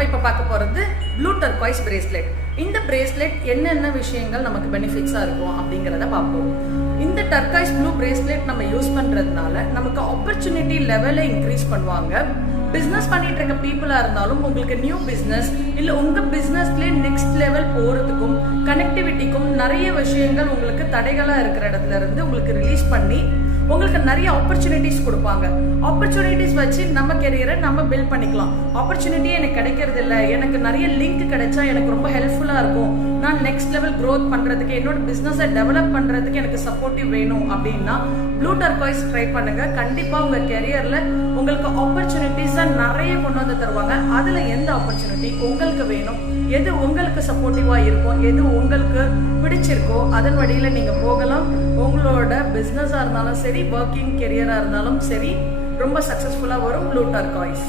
நம்ம இப்போ பார்க்க போகிறது ப்ளூ டர்காய்ஸ் பிரேஸ்லெட். இந்த பிரேஸ்லெட் என்னென்ன விஷயங்கள் நமக்கு பெனிஃபிட்ஸாக இருக்கும் அப்படிங்கிறத பார்ப்போம். இந்த டர்காய்ஸ் ப்ளூ பிரேஸ்லெட் நம்ம யூஸ் பண்ணுறதுனால நமக்கு ஆப்பர்ச்சுனிட்டி லெவலை இன்க்ரீஸ் பண்ணுவாங்க. பிஸ்னஸ் பண்ணிட்டு இருக்க பீப்புளாக இருந்தாலும் உங்களுக்கு நியூ பிஸ்னஸ் இல்லை உங்கள் பிஸ்னஸ்லேயே நெக்ஸ்ட் லெவல் போகிறதுக்கும் கனெக்டிவிட்டிக்கும் நிறைய விஷயங்கள் உங்களுக்கு தடைகளாக இருக்கிற இடத்துல இருந்து உங்களுக்கு ரிலீஸ் பண்ணி உங்களுக்கு நிறைய ஆப்பர்ச்சுனிட்டிஸ் கொடுப்பாங்க. ஆப்பர்ச்சுனிட்டிஸ் வச்சு நம்ம கெரியரை நம்ம பில்ட் பண்ணிக்கலாம். ஆப்பர்ச்சுனிட்டியே எனக்கு கிடைக்கிறது இல்லை, எனக்கு நிறைய லிங்க் கிடைச்சா எனக்கு ரொம்ப ஹெல்ப்ஃபுல்லாக இருக்கும், நான் நெக்ஸ்ட் லெவல் க்ரோத் பண்ணுறதுக்கு என்னோட பிஸ்னஸை டெவலப் பண்ணுறதுக்கு எனக்கு சப்போர்ட்டிவ் வேணும் அப்படின்னா ப்ளூ டர்காய்ஸ் ட்ரை பண்ணுங்க. கண்டிப்பாக உங்கள் கெரியரில் உங்களுக்கு ஆப்பர்ச்சுனிட்டிஸை நிறைய கொண்டு வந்து தருவாங்க. அதில் எந்த ஆப்பர்ச்சுனிட்டி உங்களுக்கு வேணும், எது உங்களுக்கு சப்போர்ட்டிவாக இருக்கும், எது உங்களுக்கு பிடிச்சிருக்கோ அதன் வழியில் நீங்கள் போகலாம். உங்களோட பிஸ்னஸாக இருந்தாலும் சரி, ஒர்க்கிங் கெரியராக இருந்தாலும் சரி, ரொம்ப சக்ஸஸ்ஃபுல்லாக வரும் ப்ளூ டர்காய்ஸ்.